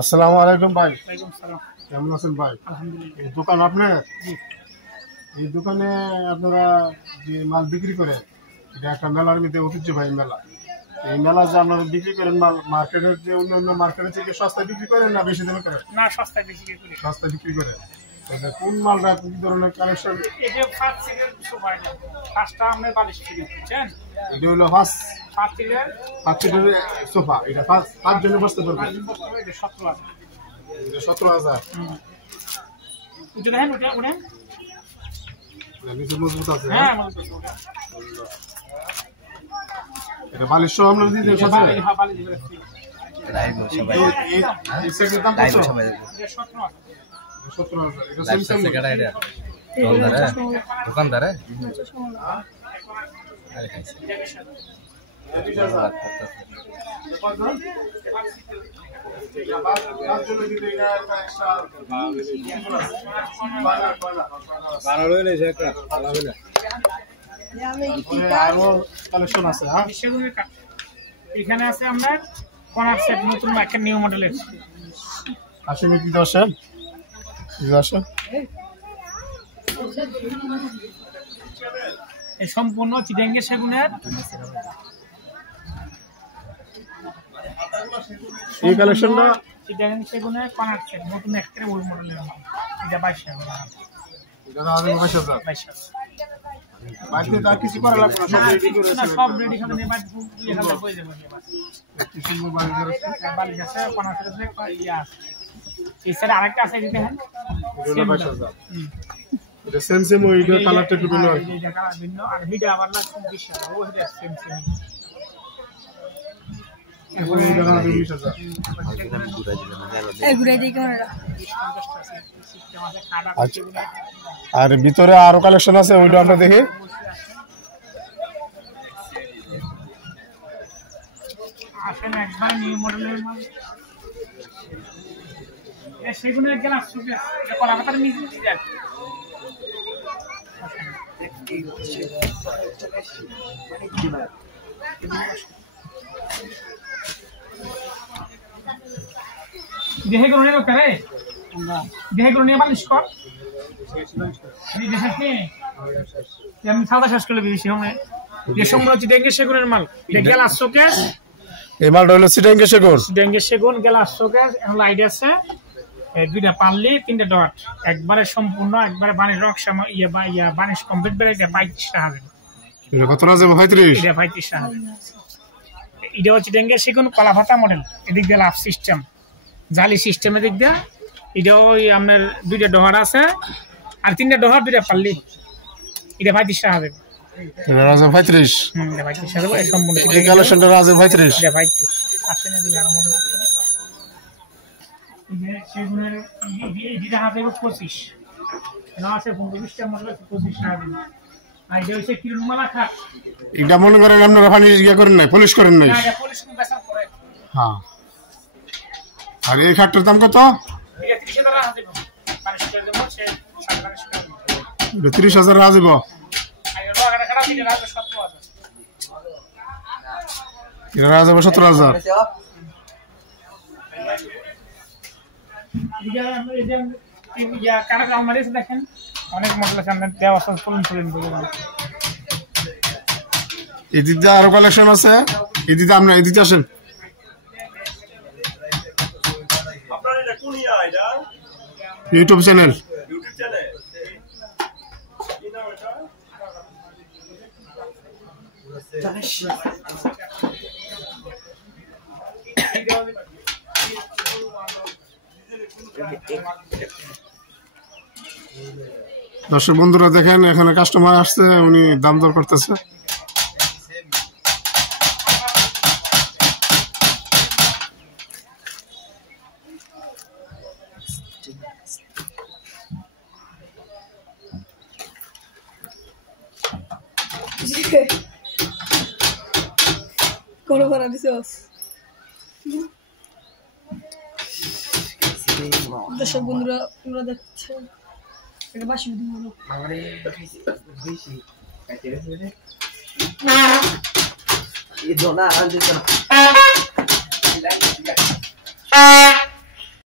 আসসালামু আলাইকুম ভাই। ওয়ালাইকুম সালাম। কেমন আছেন ভাই? আলহামদুলিল্লাহ। এই দোকান আপনার? জি। এই দোকানে আপনারা যে মাল বিক্রি করে এটা একটা মেলার মধ্যে ঐতিহ্যবাহী মেলা। এই মেলা যে আপনারা বিক্রি করেন মাল মার্কেটের যে অন্য মার্কেটের থেকে সস্তায় বিক্রি করেন না বেশি দামে করেন? না, সস্তায় বেশি করি। সস্তায় বিক্রি করেন। তাহলে কোন মালটা কি ধরনের কালেকশন? এই যে ফার্স্ট সিলের সোফা, ফার্স্টটা আমরা 42 টাকা, বুঝছেন? এটা হলো ফার্স্ট ফার্স্ট সিলের সিটের সোফা। এটা পাঁচ জনে বসতে পারবে। এটা 17,000। এটা 17,000। উঠে দেখেন, উঠে নিচে মজবুত আছে। হ্যাঁ, মজবুত আছে ওটা। এটা বালিশ সহ আপনারা দিয়ে দেন সাথে? হ্যাঁ, বালিশ দিয়ে রাখছি। এই সেটের দাম কত? এটা 17,000। 17,000। এটা সেম সেম দোকানদার কালেকশন আছে। হ্যাঁ, এখানে আছে আমরা কর্নার সেট, নতুন একটা নিউ মডেলের। আসলে কি দর্শন এই সম্পূর্ণ চিটাঙ্গের সেগুনের এই কালেকশনটা চিটাঙ্গের সেগুনের কর্নার সেট, নতুন একটা ওই মডেলের। এটা 22,000 টাকা। এটা আগে 22,000। 22,000 বাকি তার কিছু করা লাগবে না, সব রেডি করে আছে। সব রেডি করে নিয়ে বাড়ি দিয়ে হাজার হয়ে যাবে। কি সুন্দর বাড়ি করে আছে। বালিশ আছে, কর্নার সেট আছে, ইয়া আছে। এই সাইডে আরেকটা আছে, এই দেখেন। এটা 22,000। এটা সেম সেম ওইটার কালারটা একটু ভিন্ন আছে। এটা কালার ভিন্ন, আর হিডা আবার না 20,000। ও হিডা সেম সেম। এখন এই দাম 20,000। এই ঘুরে দিই ক্যামেরাটা। আচ্ছা, আর ভিতরে আরো কালেকশন আছে, ওইটা আমরা দেখি। আসেন একবার নিউ মডেলের মাল। এটা সেগুনের গ্লাস সুপে, এটা কলাকাতার মিউজিক ডিজাইন। দেহে গুলো নিয়ে করে দেহে গুলো নিয়ে বালিশ কর। আমি সাদা শেষ করলে বেশি হবে। যে সম্পূর্ণ চিটাঙ্গের সেগুনের মাল। এটা গ্লাস শোকেস। এই মালটা হলো চিটাঙ্গের সেগুন। চিটাঙ্গের সেগুন, গ্লাস শোকেস। এখন লাইট আছে, দুইটা পাল্লি, তিনটা ডট, একবারে সম্পূর্ণ, একবারে বানিশ রক বানিশ কমপ্লিট বেড়ে 35 টাকা হবে। এটা কত আছে? 35। এটা 35 টাকা হবে। এটা হচ্ছে চিটাঙ্গের সেগুন কলাপাতা মডেল। এদিক দিয়ে লাভ সিস্টেম, জালি সিস্টেম। এদিক দিয়ে এটা ওই আপনার দুইটা ডহার আছে, আর তিনটা ডহার, দুইটা পাল্লি। এটা 35 টাকা হবে। এটা আছে 35। এটা 35 টাকা হবে সম্পূর্ণ। এই কালেকশনটা আছে 35। এটা 35। আসেন এদিকে আরো মডেল। সেগুনের এটা হাতে 25 না আছে, 25টা মডেল আছে 25 টাকা দিন। আর এটা হচ্ছে কিরণমালা খাট। এটা মনে করেন আপনারা পানি ইয়ে করেন নাই, পলিশ করেন নাই? না, এটা পলিশ বেচার পরে। হ্যাঁ। আর এই খাটটার দাম কত? এটা 30,000 টাকা হাতে পাবো। পানিশ করে দেবো, সে 7,000 টাকা দিবে। এটা 30,000 রাজীব। আর এটা লোহার খাট দিলে রাখবে 17,000। এটা রাজীব 17,000। কারা আলমারি আছে দেখেন, অনেক মডেল আছে। আপনার দেওয়া আছে, চলুন বলে এদিকে আরো কালেকশন আছে। এদিকে আপনার এদিকে আসেন। YouTube channel. দর্শক বন্ধুরা দেখেন, এখানে কাস্টমার আসছে, উনি দাম দর করতেছে। কোনো করা দিছস? দর্শক বন্ধুরা তোমরা দেখছো এটা বাসি দিন হলো আমারে বেশি কাটে রে এই দোনা আনতে